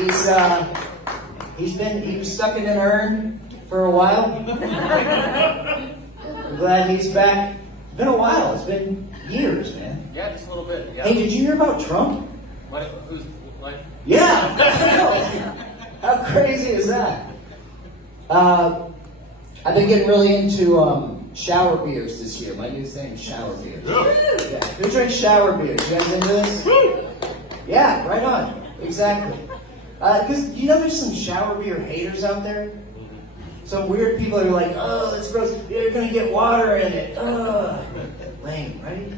He was stuck in an urn for a while. I'm glad he's back. It's been a while. It's been years, man. Yeah, just a little bit. Yeah. Hey, did you hear about Trump? What? Who's what? Yeah. How crazy is that? I've been getting really into shower beers this year. My new thing is shower beers. Yeah. Who drinks shower beers? You guys into this? Yeah, right on. Exactly. Because you know there's some shower beer haters out there? Some weird people who are like, oh, that's gross. You're going to get water in it. Lame, right?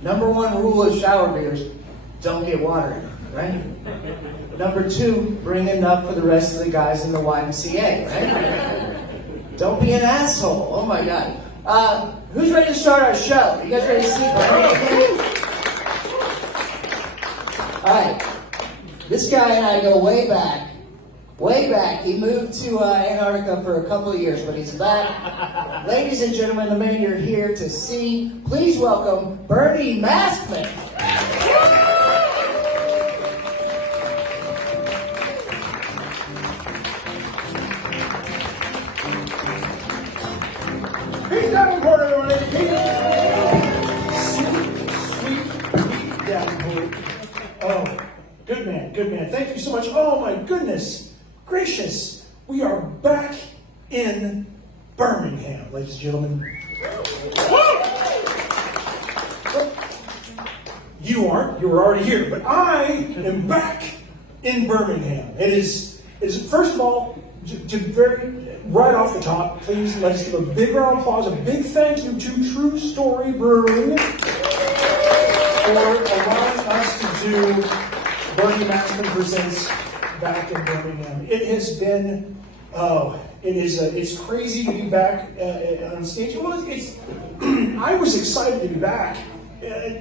Number one rule of shower beers, don't get water in it, right? Number two, bring enough for the rest of the guys in the YMCA, right? Don't be an asshole. Oh my God. Who's ready to start our show? You guys ready to sleep? All right. This guy and I go way back. Way back. He moved to Antarctica for a couple of years, but he's back. Ladies and gentlemen, the man you're here to see, please welcome Bernie Maskman. He's Davenport, everyone. Sweet Davenport. Oh, good man, good man. Thank you so much. Oh my goodness gracious. We are back in Birmingham, ladies and gentlemen. You aren't, you were already here, but I am back in Birmingham. It is first of all, right off the top, please let's give a big round of applause, a big thank you to True Story Brewing for allowing us to do Bernie Maskman Presents back in Birmingham. It has been, it's crazy to be back on stage. Well, I was excited to be back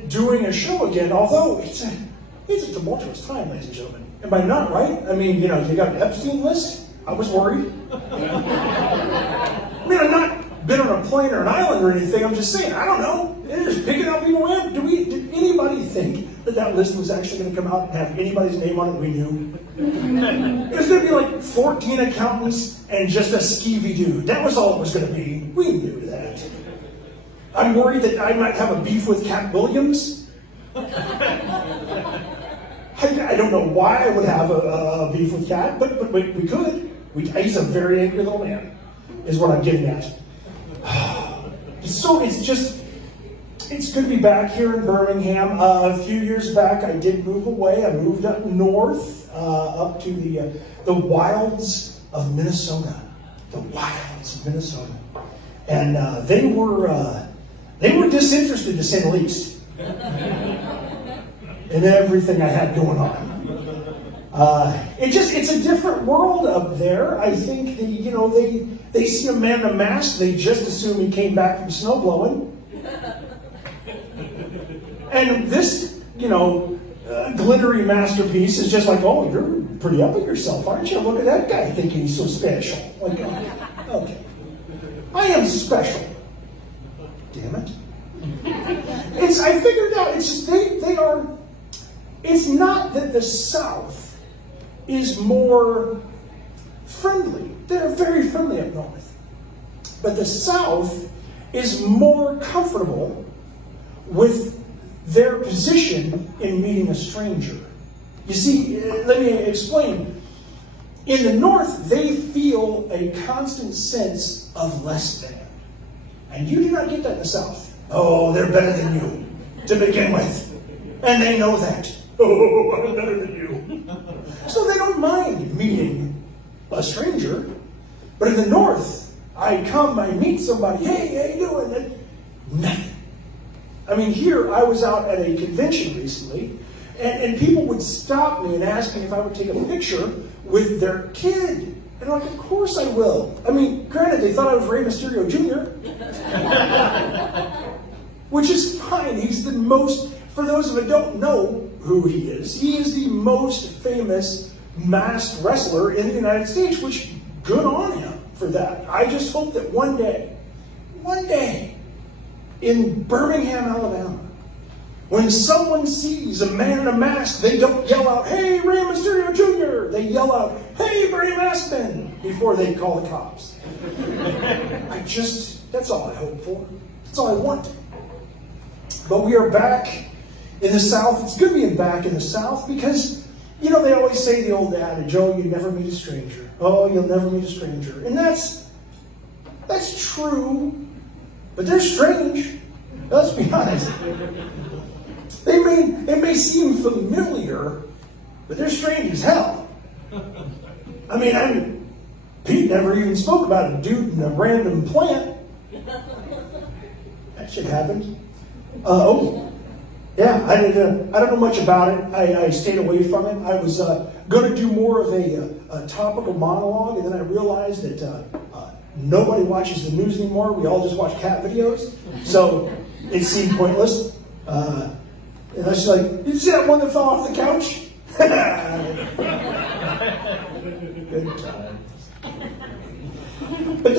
doing a show again, although it's a tumultuous time, ladies and gentlemen. Am I not right? I mean, you got an Epstein list. I was worried. I mean, I've not been on a plane or an island or anything. I'm just saying, I don't know. They're just picking up people in. Did anybody think that list was actually going to come out and have anybody's name on it we knew? It was going to be like 14 accountants and just a skeevy dude. That was all it was going to be. We knew that. I'm worried that I might have a beef with Cat Williams. I don't know why I would have a beef with Cat, but we could. He's a very angry little man, is what I'm getting at. So it's good to be back here in Birmingham. A few years back, I did move away. I moved up north, up to the wilds of Minnesota. The wilds of Minnesota, and they were disinterested, to say the least, in everything I had going on. It's a different world up there. I think they see a man in a mask, they just assume he came back from snow blowing. And this, glittery masterpiece is just like, oh, you're pretty up at yourself, aren't you? Look at that guy thinking he's so special. Like, okay. I am special. Damn it. I figured it out. It's just, they are, it's not that the South is more friendly. They're very friendly up north. But the South is more comfortable with their position in meeting a stranger. You see, let me explain. In the North, they feel a constant sense of less than. And you do not get that in the South. Oh, they're better than you, to begin with. And they know that. Oh, I'm better than you. So they don't mind meeting a stranger. But in the North, I meet somebody, hey, how you doing? And nothing. I mean, here, I was out at a convention recently, and people would stop me and ask me if I would take a picture with their kid. And I'm like, of course I will. I mean, granted, they thought I was Rey Mysterio Jr., which is fine. He's the most, for those who don't know who he is the most famous masked wrestler in the United States, which good on him for that. I just hope that one day, in Birmingham, Alabama, when someone sees a man in a mask, they don't yell out, hey, Rey Mysterio Jr., they yell out, "Hey, Bernie Maskman," before they call the cops. That's all I hope for. That's all I want. But we are back in the South. It's good being back in the South because, you know, they always say the old adage, "Oh, you never meet a stranger. Oh, you'll never meet a stranger." And that's true, but they're strange. Let's be honest. It may seem familiar, but they're strange as hell. I mean, Pete never even spoke about a dude in a random plant. That shit happened. Yeah, I don't know much about it. I stayed away from it. I was going to do more of a topical monologue, and then I realized that nobody watches the news anymore. We all just watch cat videos. So it seemed pointless. And I was like, "You see that one that fell off the couch?" Good times. But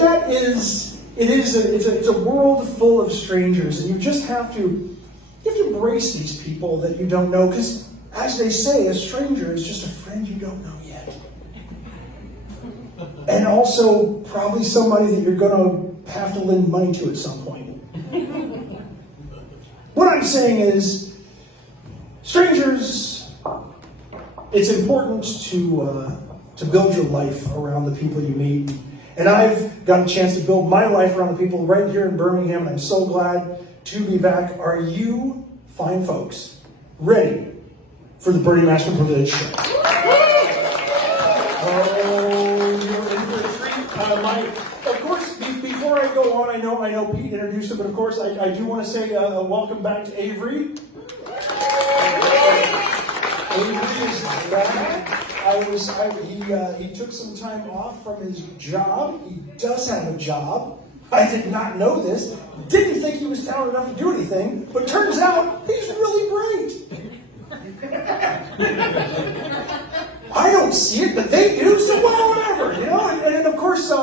it's a world full of strangers, and you just have to embrace these people that you don't know, because as they say, a stranger is just a friend you don't know yet. And also probably somebody that you're going to have to lend money to at some point. What I'm saying is, strangers, it's important to build your life around the people you meet. And I've got a chance to build my life around the people right here in Birmingham, and I'm so glad to be back. Are you fine folks ready for the Bernie Maskman Privilege Show? Oh, you're in for a treat. Of course, before I go on, I know Pete introduced it, but of course I do want to say welcome back to Avery. Avery is back. He took some time off from his job. He does have a job. I did not know this. Didn't think he was talented enough to do anything, but turns out he's really bright. I don't see it, but they do, so well, whatever, you know. And of course, say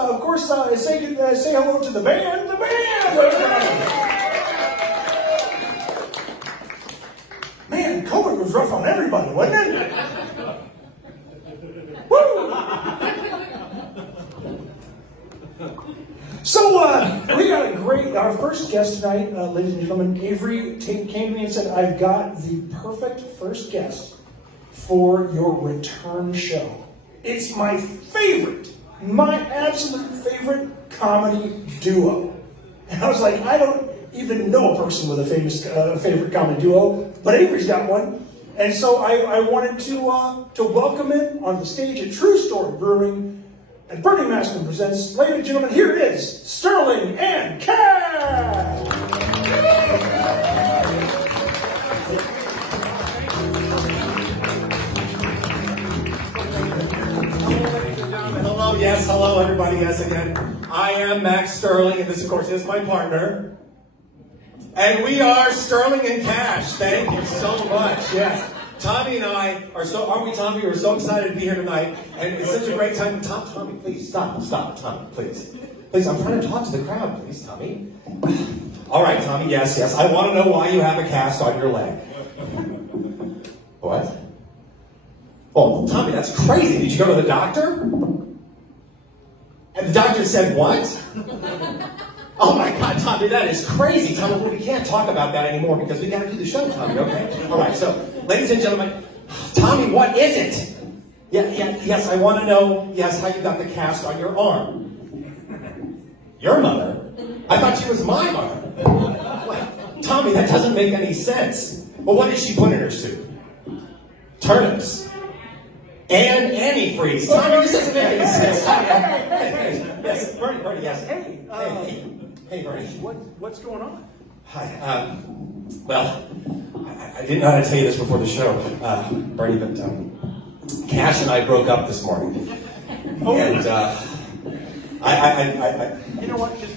hello to the band. The band. Man, COVID was rough on everybody, wasn't it? Woo! So, we got our first guest tonight, ladies and gentlemen. Avery came to me and said, "I've got the perfect first guest for your return show. It's my absolute favorite comedy duo." And I was like, I don't even know a person with a favorite comedy duo, but Avery's got one. And so I wanted to welcome him on the stage at True Story Brewing. And Bernie Maskman presents, ladies and gentlemen, here it is, Sterling and Cash! Hello, yes, hello everybody, yes again. I am Max Sterling, and this of course is my partner. And we are Sterling and Cash. Thank you so much, yes. Tommy and I are so, aren't we, Tommy? We're so excited to be here tonight, and it's such a great time. Tommy, please, stop, Tommy, please. Please, I'm trying to talk to the crowd, please, Tommy. All right, Tommy, yes, I want to know why you have a cast on your leg. What? Oh, Tommy, that's crazy. Did you go to the doctor? And the doctor said what? Oh my God, Tommy, that is crazy. Tommy, well, we can't talk about that anymore because we got to do the show, Tommy, okay? All right, so, ladies and gentlemen, Tommy, what is it? Yes, I want to know, yes, how you got the cast on your arm. Your mother? I thought she was my mother. What? Tommy, that doesn't make any sense. Well, what did she put in her soup? Turnips. And antifreeze. Tommy, this doesn't make any sense. Yes, Bernie, yes. Hey, Bernie. What's going on? Hi. Well, I didn't know how to tell you this before the show, Bernie, but Cash and I broke up this morning. Oh. And I you know what? Just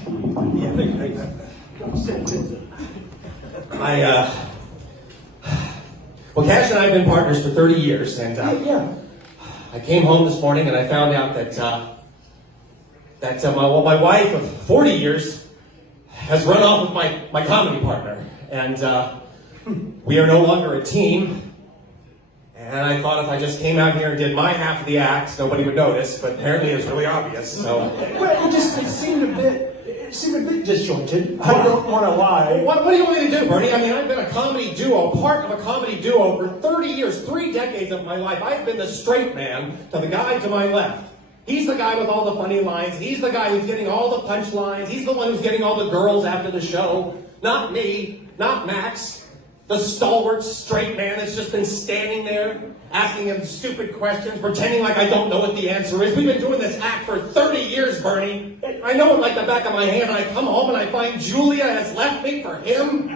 well, Cash and I have been partners for 30 years, and I came home this morning and I found out that my wife of 40 years has run off with my comedy partner, and we are no longer a team, And I thought if I just came out here and did my half of the act, nobody would notice, but apparently it's really obvious, so. Well, it seemed a bit disjointed. I don't want to lie. What do you want me to do, Bernie? I mean, I've been a comedy duo, part of a comedy duo for 30 years, 3 decades of my life. I've been the straight man to the guy to my left. He's the guy with all the funny lines. He's the guy who's getting all the punchlines. He's the one who's getting all the girls after the show. Not me, not Max. The stalwart straight man that's just been standing there, asking him stupid questions, pretending like I don't know what the answer is. We've been doing this act for 30 years, Bernie. I know it like the back of my hand, and I come home and I find Julia has left me for him.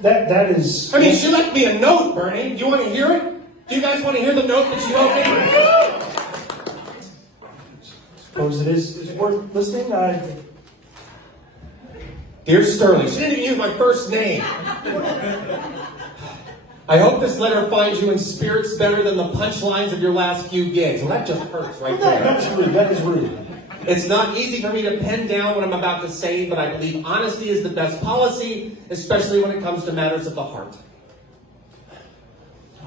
That is... I mean, she left me a note, Bernie. Do you want to hear it? Do you guys want to hear the note that she wrote me? Suppose it is worth listening. Dear Sterling, she didn't even use my first name. I hope this letter finds you in spirits better than the punchlines of your last few gigs. Well, that just hurts right there. That's rude. That is rude. It's not easy for me to pen down what I'm about to say, but I believe honesty is the best policy, especially when it comes to matters of the heart.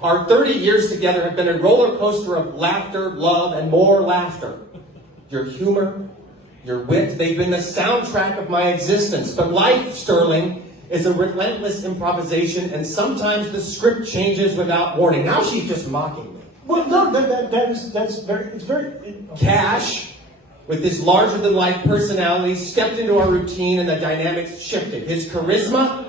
Our 30 years together have been a roller coaster of laughter, love, and more laughter. Your humor, your wit, they've been the soundtrack of my existence. But life, Sterling, is a relentless improvisation, and sometimes the script changes without warning. Now she's just mocking me. Well, no, that's very... Cash, with his larger-than-life personality, stepped into our routine and the dynamics shifted. His charisma,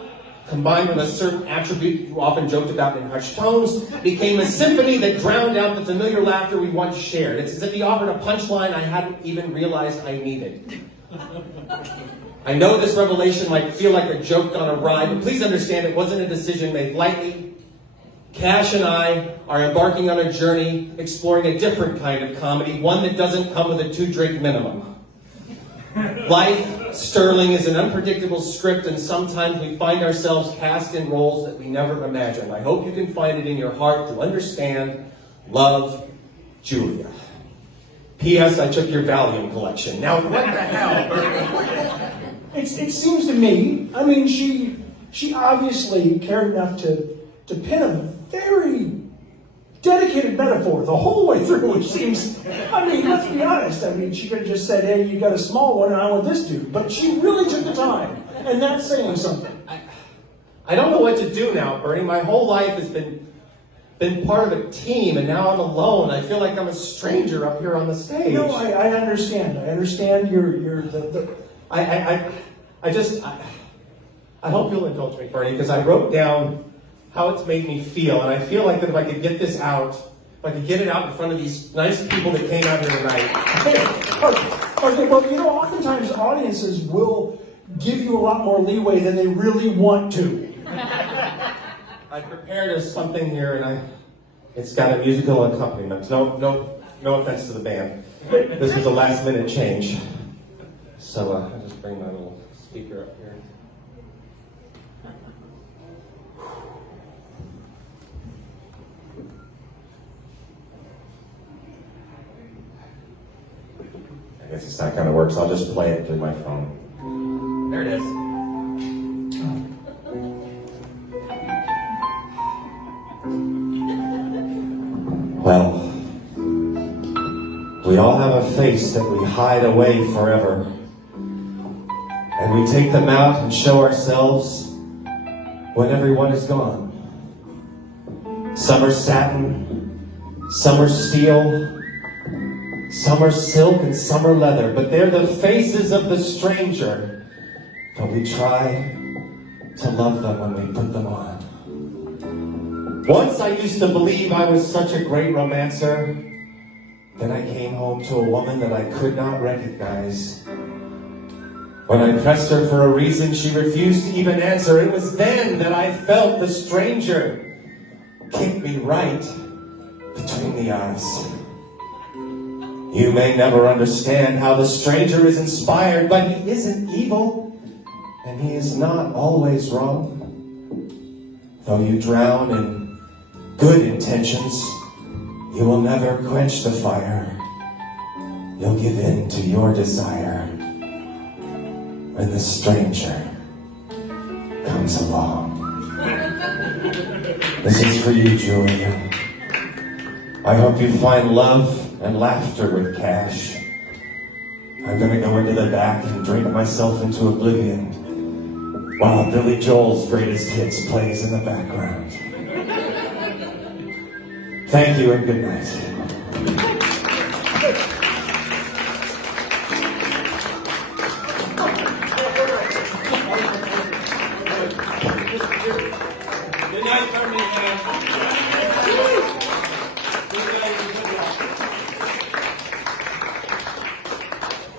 combined with a certain attribute you often joked about in hushed tones, became a symphony that drowned out the familiar laughter we once shared. It's as if he offered a punchline I hadn't even realized I needed. I know this revelation might feel like a joke on a ride, but please understand it wasn't a decision made lightly. Cash and I are embarking on a journey exploring a different kind of comedy, one that doesn't come with a 2-drink minimum. Life, Sterling, is an unpredictable script, and sometimes we find ourselves cast in roles that we never imagined. I hope you can find it in your heart to understand, love, Julia. P.S. I took your Valium collection. Now, what the hell, Bernie? It seems to me, I mean, she obviously cared enough to pen a very dedicated metaphor the whole way through, which seems, I mean, let's be honest. I mean, she could have just said, hey, you got a small one and I want this dude. But she really took the time, and that's saying something. I don't know what to do now, Bernie. My whole life has been part of a team, and now I'm alone. I feel like I'm a stranger up here on the stage. No, I understand. I understand I hope you'll indulge me, Bernie, because I wrote down how it's made me feel, and I feel like that if I could get this out, if I could get it out in front of these nice people that came out here tonight. Okay, well, you know, oftentimes audiences will give you a lot more leeway than they really want to. I prepared something here, and it's got a musical accompaniment. No offense to the band. This was a last-minute change. So I'll just bring my little speaker up here. I guess it's not going to work, so I'll just play it through my phone. There it is. Well, we all have a face that we hide away forever. And we take them out and show ourselves when everyone is gone. Some are satin, some are steel, some are silk and some are leather, but they're the faces of the stranger. But we try to love them when we put them on. Once I used to believe I was such a great romancer. Then I came home to a woman that I could not recognize. When I pressed her for a reason, she refused to even answer. It was then that I felt the stranger kick me right between the eyes. You may never understand how the stranger is inspired, but he isn't evil, and he is not always wrong. Though you drown in good intentions, you will never quench the fire. You'll give in to your desire when the stranger comes along. This is for you, Julia. I hope you find love and laughter with cash. I'm gonna go into the back and drink myself into oblivion while Billy Joel's greatest hits plays in the background. Thank you and good night. Good night, Birmingham.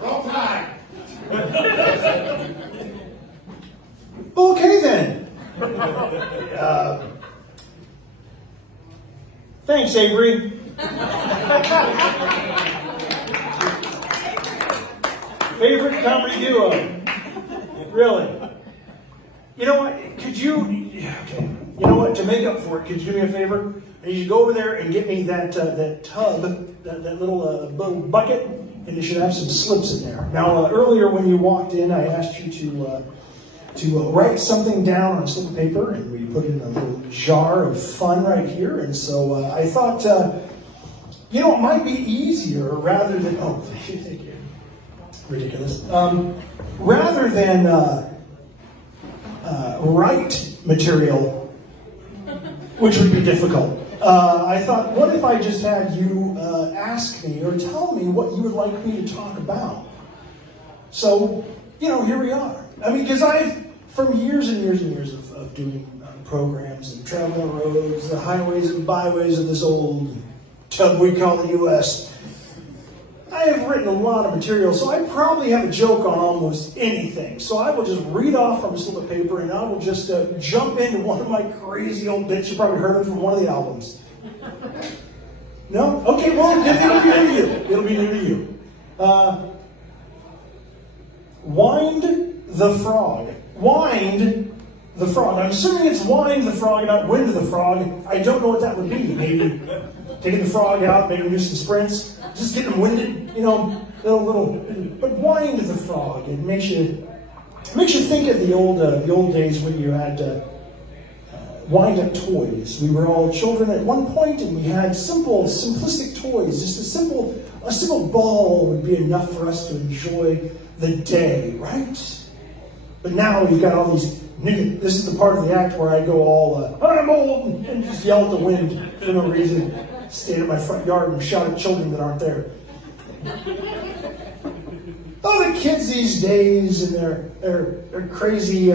Roll Tide. Okay then. Thanks, Avery. Favorite comedy duo? Really? You know what? Could you? Yeah, okay. You know what? To make up for it, could you do me a favor? I need you to go over there and get me that tub, that little bucket, and you should have some slips in there. Now, earlier when you walked in, I asked you to write something down on a slip of paper, and we put it in a little jar of fun right here. And so I thought, you know, it might be easier rather than thank you, ridiculous. Rather than write material, which would be difficult. I thought, what if I just had you ask me or tell me what you would like me to talk about? So, you know, here we are. I mean, because from years and years and years of doing programs and traveling the roads, the highways and byways of this old tub we call the U.S., I have written a lot of material, so I probably have a joke on almost anything. So I will just read off from a slip of paper, and I will just jump into one of my crazy old bits. You probably heard them from one of the albums. No? Okay, well, it'll be new to you. It'll be new to you. Wind the frog. Wind the frog. I'm assuming it's wind the frog, not wind the frog. I don't know what that would be. Maybe taking the frog out, making him do some sprints, just getting him winded, you know, little. But wind the frog. It makes you think of the old days when you had wind-up toys. We were all children at one point, and we had simplistic toys. Just a simple ball would be enough for us to enjoy the day, right? But now we've got all these new. This is the part of the act where I go all, I'm old, and just yell at the wind for no reason. Stand in my front yard and shout at children that aren't there. Oh, the kids these days and their crazy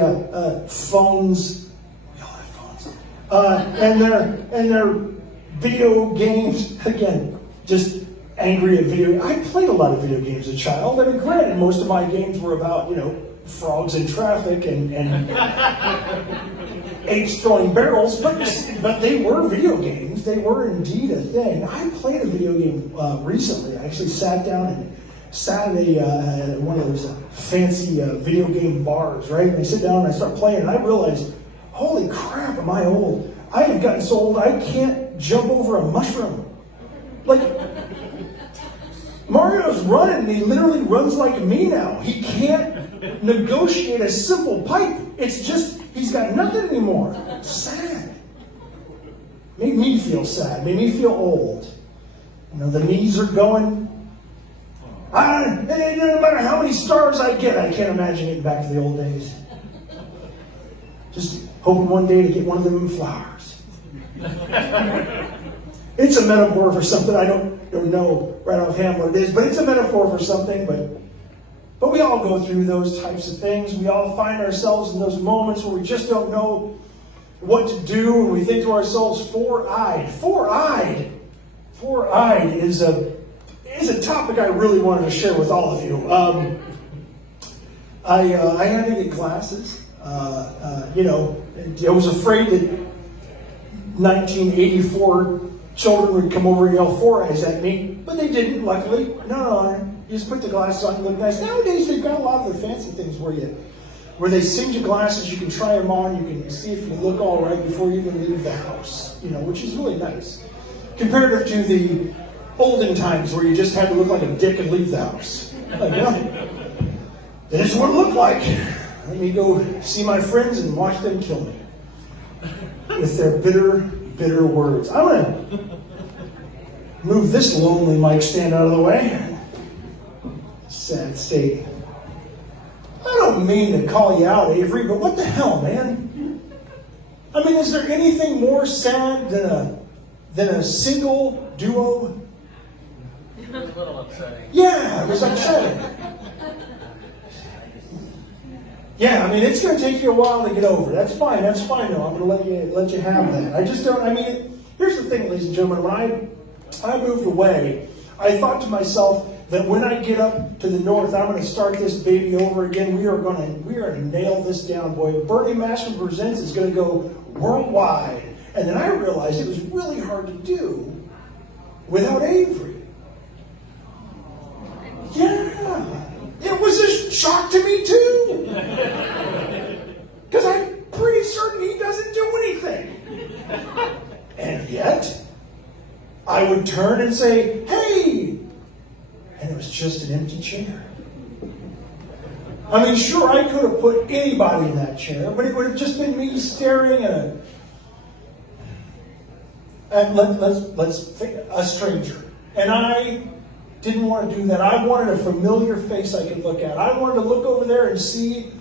phones. We all have phones. And their video games. Again, just angry at video. I played a lot of video games as a child. I mean, granted, most of my games were about, you know, frogs in traffic and apes throwing barrels, but they were video games. They were indeed a thing. I played a video game recently. I actually sat down and sat at one of those fancy video game bars, right? And I sit down and I start playing, and I realized, holy crap, am I old? I have gotten so old I can't jump over a mushroom. Like, Mario's running, and he literally runs like me now. He can't negotiate a simple pipe. It's just, he's got nothing anymore. Sad. Made me feel sad. Made me feel old. You know, the knees are going. No matter how many stars I get, I can't imagine getting back to the old days. Just hoping one day to get one of them flowers. It's a metaphor for something. I don't know right offhand what it is, but it's a metaphor for something. But we all go through those types of things. We all find ourselves in those moments where we just don't know what to do, and we think to ourselves, four-eyed. Four-eyed is a topic I really wanted to share with all of you. I had to get glasses. I was afraid that 1984 children would come over and yell four eyes at me, but they didn't, luckily. No, you just put the glasses on and look nice. Nowadays, they've got a lot of the fancy things where they send you glasses, you can try them on, you can see if you look all right before you even leave the house, which is really nice. Comparative to the olden times where you just had to look like a dick and leave the house. Like, this is what it looked like. Let me go see my friends and watch them kill me. with their bitter, bitter words. I'm going to move this lonely mic stand out of the way. Sad state. I don't mean to call you out, Avery, but what the hell, man? I mean, is there anything more sad than a single duo? It was a little upsetting. Yeah, it was upsetting. Yeah, I mean, it's going to take you a while to get over. That's fine though. I'm going to let you have that. I just don't, I mean, here's the thing, ladies and gentlemen. When I moved away, I thought to myself that when I get up to the north, I'm going to start this baby over again. We are going to nail this down, boy. Bernie Maskman Presents is going to go worldwide. And then I realized it was really hard to do without Avery. Yeah, it was a shock to me too. Because I'm pretty certain he doesn't do anything. And yet, I would turn and say, hey! And it was just an empty chair. I mean, sure, I could have put anybody in that chair, but it would have just been me staring at a stranger. And I didn't want to do that. I wanted a familiar face I could look at. I wanted to look over there and see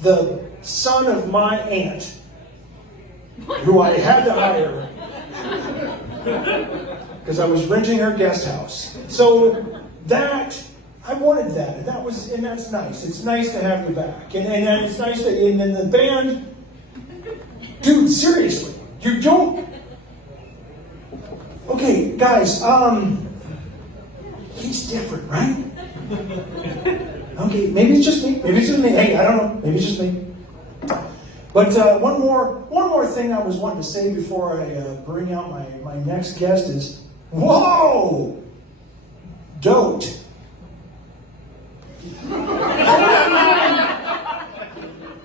the son of my aunt, who I had to hire because I was renting her guest house. So I wanted that, and that's nice. It's nice to have you back, and it's nice that, and then the band, dude, seriously, you don't. Okay, guys, he's different, right? Okay, maybe it's just me. Hey, I don't know. Maybe it's just me. But one more thing I was wanting to say before I bring out my next guest is, whoa, don't.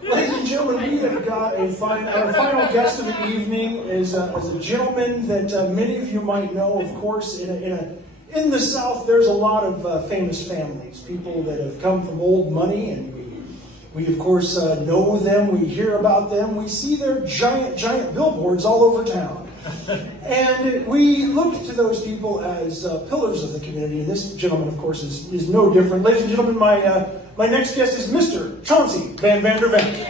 Ladies and gentlemen, we have got our final guest of the evening is a gentleman that many of you might know. Of course, in the South, there's a lot of famous families, people that have come from old money, and we of course know them, we hear about them, we see their giant billboards all over town. And we look to those people as pillars of the community, and this gentleman, of course, is no different. Ladies and gentlemen, my next guest is Mr. Chauncey Van Vander Venk.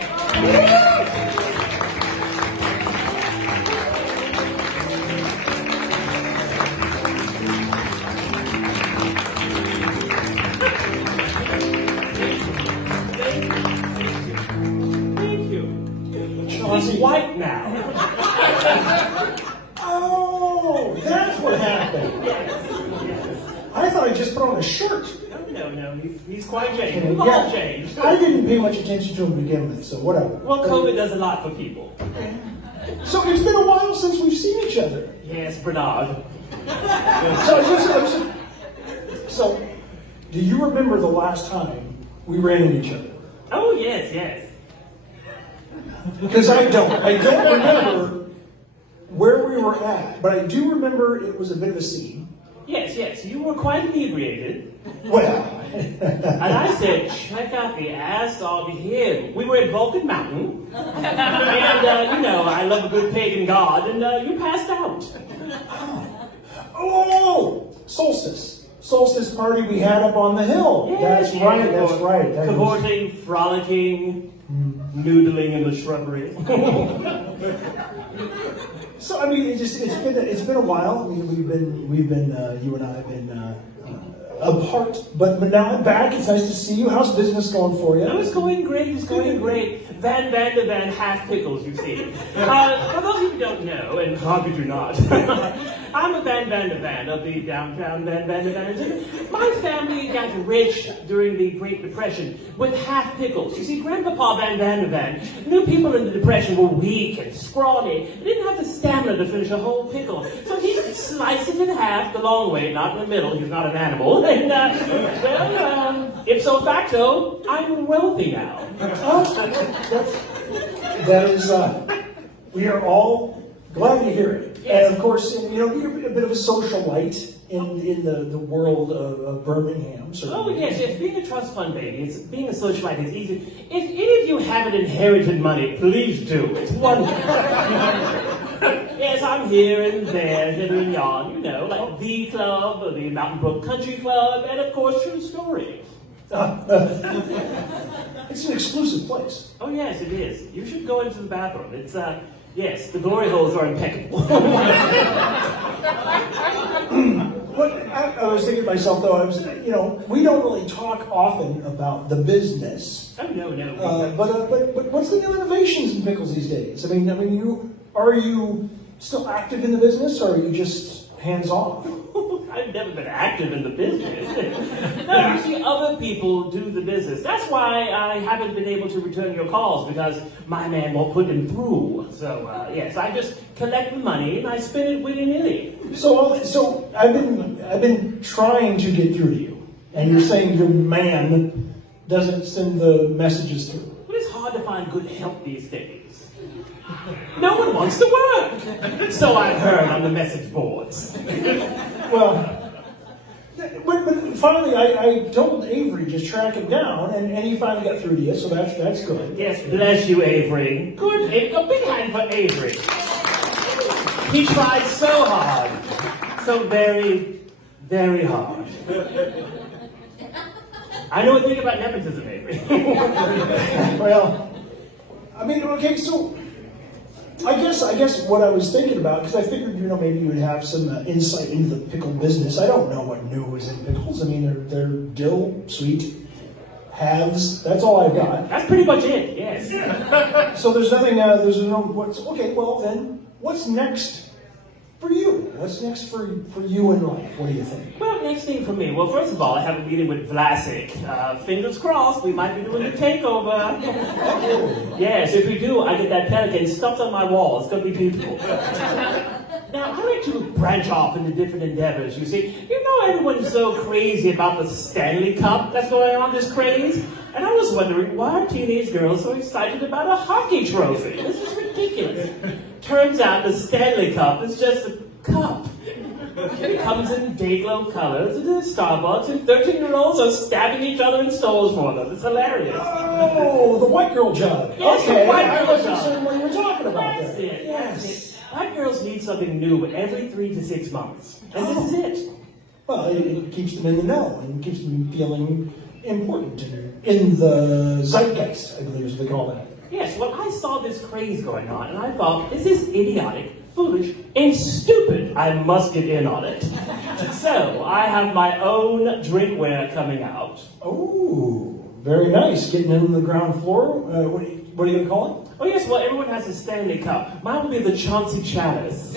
He's white now. Oh, that's what happened. I thought he just put on a shirt. No, he's quite changed. We've all changed. I didn't pay much attention to him to begin with, so whatever. Well, COVID does a lot for people. So it's been a while since we've seen each other. Yes, Bernard. So, do you remember the last time we ran into each other? Oh, yes. Because I don't remember where we were at, but I do remember it was a bit of a scene. Yes, you were quite inebriated. Well, and I said, check out the ass of him. We were at Vulcan Mountain, and I love a good pagan god, and you passed out. Oh, solstice party we had up on the hill. That's right. Cavorting, frolicking, noodling in the shrubbery. So I mean, it's been a while. I mean, we've been you and I have been apart, but now I'm back. It's nice to see you. How's business going for you? No, it's going great. Van Vander Van half pickles, you see. For those of you who don't know, and how could you not? I'm a Van Vander Van of the downtown Van Vander Van. My family got rich during the Great Depression with half pickles. You see, Grandpapa Van Vander Van knew people in the Depression were weak and scrawny. They didn't have the stamina to finish a whole pickle. So he sliced it in half the long way, not in the middle. He's not an animal. And, ipso facto, I'm wealthy now. That is, we are all glad to hear it. And of course, you know, you're a bit of a socialite in the world of Birmingham. Oh, yes, yes. Being a trust fund baby, being a socialite is easy. If any of you haven't inherited money, please do. It's wonderful. Yes, I'm here and there, hither and yon, you know, like the club, or the Mountain Brook Country Club, and of course, True Story. It's an exclusive place. Oh, yes, it is. You should go into the bathroom. It's, yes, the glory holes are impeccable. I was thinking to myself, though, you know, we don't really talk often about the business. Oh, no. But what's the new innovations in pickles these days? I mean, are you still active in the business, or are you just hands off? I've never been active in the business. No, you see, other people do the business. That's why I haven't been able to return your calls, because my man won't put them through. So, yes, I just collect the money and I spend it willy-nilly. So I've been trying to get through to you, and you're saying your man doesn't send the messages through. Well, it's hard to find good help these days. No one wants to work. So I've heard on the message boards. Well, but finally, I told Avery just track him down, and he finally got through to you, so that's good. Yes, bless you, Avery. Good, a big hand for Avery. He tried so hard, so very, very hard. I know a thing about nepotism, Avery. Well, I mean, okay, so I guess what I was thinking about, because I figured, you know, maybe you would have some insight into the pickle business. I don't know what new is in pickles. I mean, they're dill, sweet, halves. That's all I've got. That's pretty much it, yes. So there's nothing, okay, well then, what's next for you? What's next for you in life? What do you think? Well, next thing for me. Well, first of all, I have a meeting with Vlasic. Fingers crossed, we might be doing a takeover. Yes, if we do, I get that pelican stuffed on my wall. It's going to be beautiful. Now, I like to branch off into different endeavors, you see. You know, everyone's so crazy about the Stanley Cup that's going on, this craze. And I was wondering, why are teenage girls so excited about a hockey trophy? This is ridiculous. Turns out the Stanley Cup is just a cup. It comes in day-glow colors. It's in Starbucks, and 13-year-olds are stabbing each other in stores for them. It's hilarious. Oh, the white girl jug. Yes, okay, the white girl I wasn't jug. certain what you were talking about That's there. it. Yes. That's it. White girls need something new every 3 to 6 months. And this is it. Well, it keeps them in the know and keeps them feeling important in the zeitgeist, I believe is what they call that. Yes, well, I saw this craze going on, and I thought, this is idiotic, foolish, and stupid. I must get in on it. So, I have my own drinkware coming out. Oh, very nice. Getting in the ground floor. What are you going to call it? Oh, yes, well, everyone has a Stanley Cup. Mine will be the Chauncey Chalice.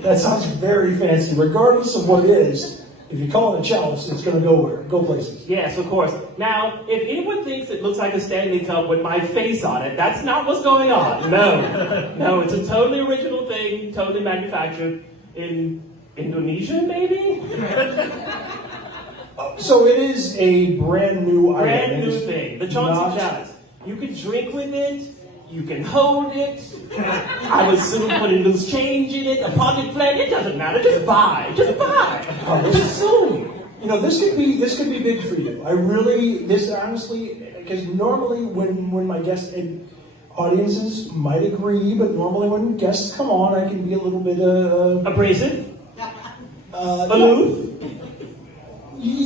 That sounds very fancy. Regardless of what it is, if you call it a chalice, it's going to go places. Yes, of course. Now, if anyone thinks it looks like a Stanley Cup with my face on it, that's not what's going on. No, it's a totally original thing, totally manufactured in Indonesia, maybe? So it is a brand new item. Brand new thing. The Chauncey Chalice. You can drink with it. You can hold it. I would soon put a loose change in it, a pocket plant. It doesn't matter. Just buy. Just buy. Just soon. You know, this could be big for you. This honestly, because normally when my guests and audiences might agree, but normally when guests come on, I can be a little bit abrasive. Aloof.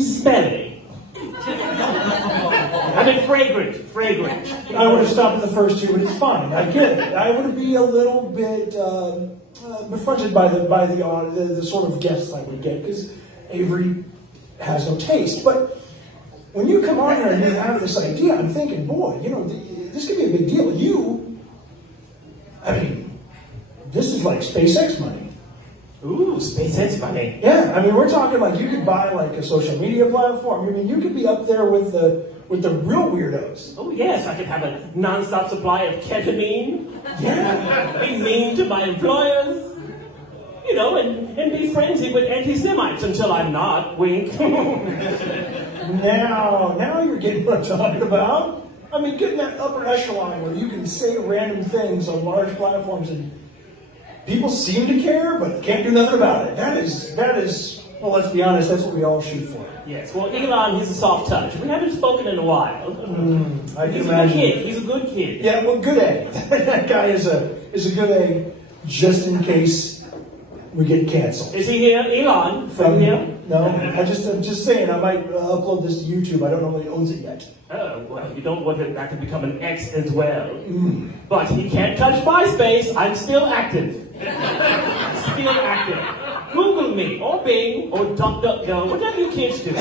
Smelly. I mean, fragrant. I would have stopped at the first two, but it's fine. I get it. I would be a little bit befronted by the sort of guests I would get, because Avery has no taste. But when you come on here and you have this idea, I'm thinking, boy, you know, this could be a big deal. This is like SpaceX money. Ooh, SpaceX money. Yeah, I mean, we're talking like you could buy like a social media platform. I mean, you could be up there with the real weirdos. Oh yes, I could have a non-stop supply of ketamine. Yeah. Be mean to my employers. You know, and be frenzied with anti-Semites until I'm not. Wink. Now you're getting what I'm talking about. I mean, getting that upper echelon where you can say random things on large platforms and people seem to care, but can't do nothing about it. That is, well, let's be honest, that's what we all shoot for. Yes, well, Elon, he's a soft touch. We haven't spoken in a while. I can He's imagine. a good kid. He's a good kid. Yeah, well, good egg. That guy is a good egg, just in case we get canceled. Is he here? Elon, from here? No, I'm just saying, I might upload this to YouTube. I don't know if he owns it yet. Oh, well, you don't want that to become an X as well. But he can't touch MySpace. I'm still active. Still active. Google me, or Bing, or DuckDuckGo, whatever you kids do.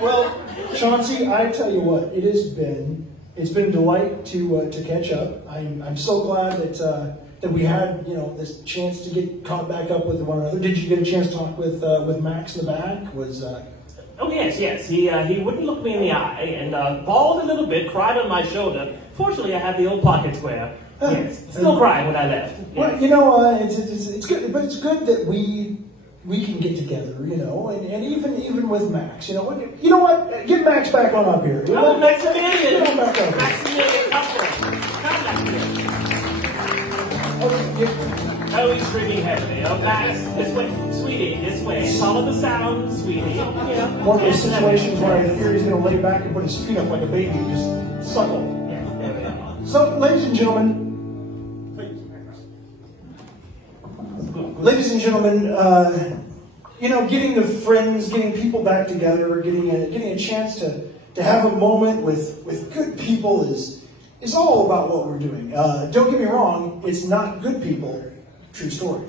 Well, Chauncey, I tell you what, it's been a delight to catch up. I'm so glad that we had this chance to get caught back up with one another. Did you get a chance to talk with Max in the back? Oh yes. He wouldn't look me in the eye and bawled a little bit, cried on my shoulder. Fortunately, I had the old pocket square. Yes, still crying when I left. Well, it's good, but it's good that we can get together, and even with Max, you know what? Get Max back on up here. Oh, Maximilian! Get on back up here. Maximilian, come Maximilian. Oh, he's breathing heavily. Oh, Max, this way, sweetie, this way. Follow the sound, sweetie. One of those situations where I fear he's going to lay back and put his feet up like a baby and just suckle. So, ladies and gentlemen, getting the friends, getting people back together, getting a chance to have a moment with good people is all about what we're doing. Don't get me wrong, it's not good people. True story.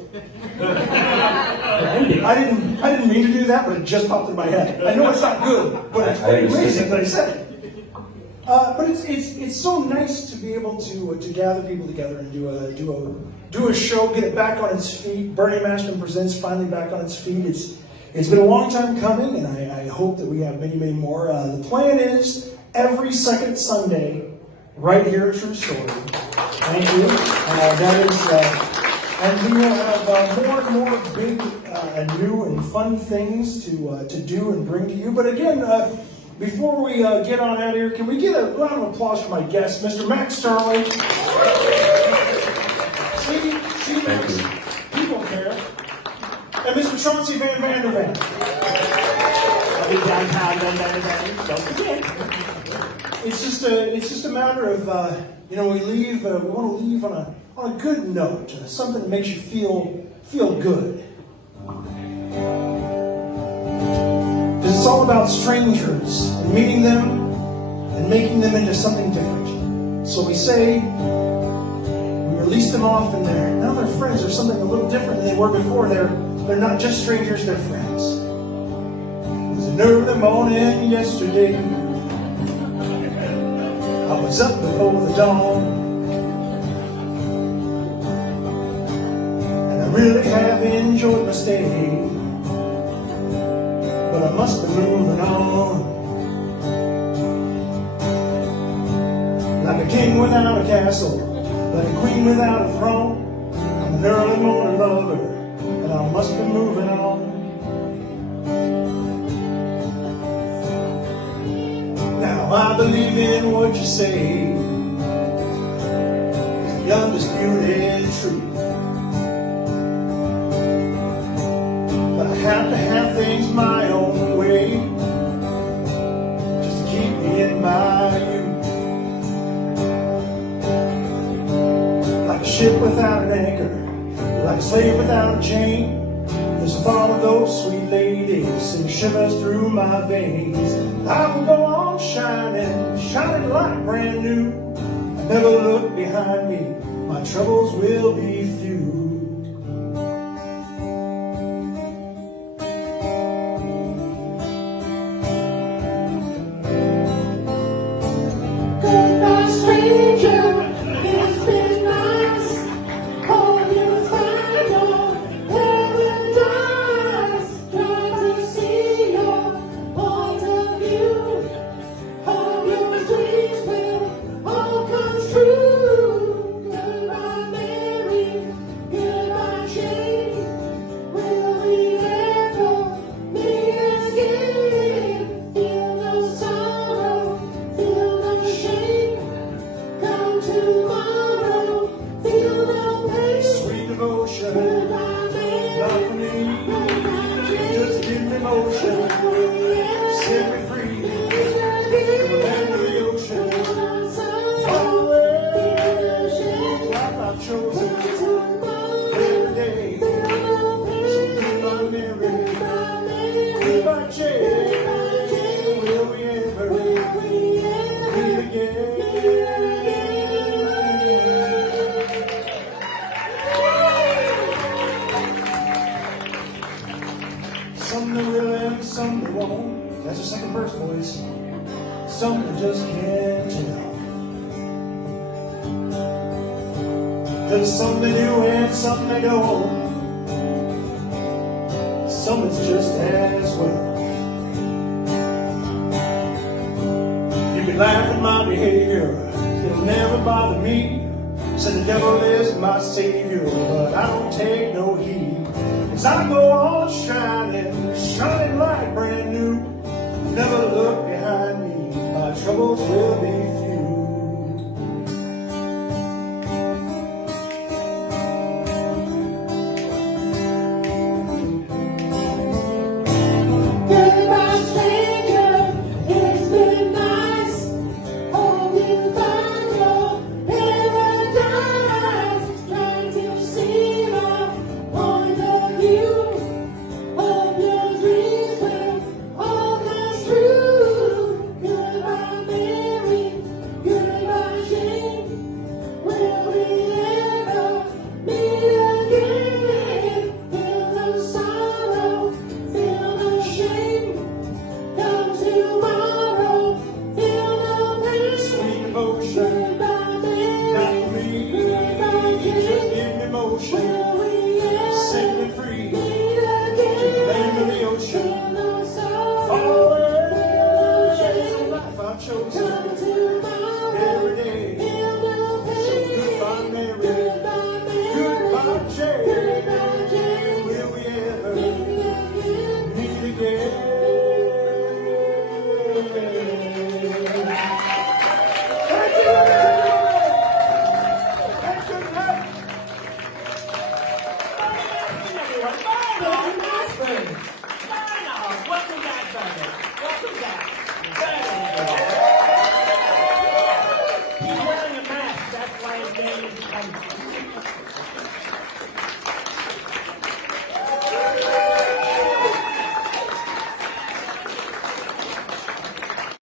I didn't mean to do that, but it just popped in my head. I know it's not good, but it's pretty amazing that I said it. But it's so nice to be able to gather people together and do a show, get it back on its feet. Bernie Maskman Presents finally back on its feet. It's been a long time coming, and I hope that we have many, many more. The plan is every second Sunday, right here at True Story. Thank you. And we will have more and more big and new and fun things to do and bring to you. But again, before we get on out of here, can we get a round of applause for my guest, Mr. Max Sterling? See, Max, people care. And Mr. Chauncey Van Der Van. I'll be downtown, don't forget. It's just a matter of we want to leave on a good note, something that makes you feel good. It's all about strangers and meeting them and making them into something different. So we say we release them off, and now they're friends. They're something a little different than they were before. They're not just strangers. They're friends. It was an early morning yesterday. I was up before the dawn, and I really have enjoyed my stay. But I must be moving on. Like a king without a castle, like a queen without a throne. I'm an early morning lover, and I must be moving on. Now I believe in what you say, it's the undisputed truth. But I have to have things my own way, just to keep me in my youth. Like a ship without an anchor, like a slave without a chain. There's a thought of those sweet ladies and shivers through my veins. I will go on shining, shining like brand new. I never look behind me, my troubles will be few. on. That's the second verse, boys. Something just can't tell. There's something they do and something they don't. Something's just as well. You can laugh at my behavior, it'll never bother me. Said the devil is my savior, but I don't take no heed. As I go on shining, shining like brand new. Never look behind me, my troubles will be few. Goodbye, stranger, it's been nice. Hope you find your paradise. Trying to see my point of view. Hope your dreams will all come true. Goodbye, Mary, goodbye, Jane. Will we ever meet again? Feel no sorrow, feel no shame. Come tomorrow, feel no pain. Sweet devotion, Goodbye, Mary, not for me. goodbye, Just Jane. give me motion, Will we ever set me free. meet again? Land of the ocean, Feel no sorrow, far feel away. no The shame. life I've chosen Come tomorrow, every day. feel no pain. So goodbye, Mary. Goodbye, Mary. Goodbye, Jane. Goodbye, Jane. Will we ever Meet again. meet again? Thank you, and good night. Everyone, bye now, Maskman. Bye now. Welcome back, brother. Welcome back. Bye now.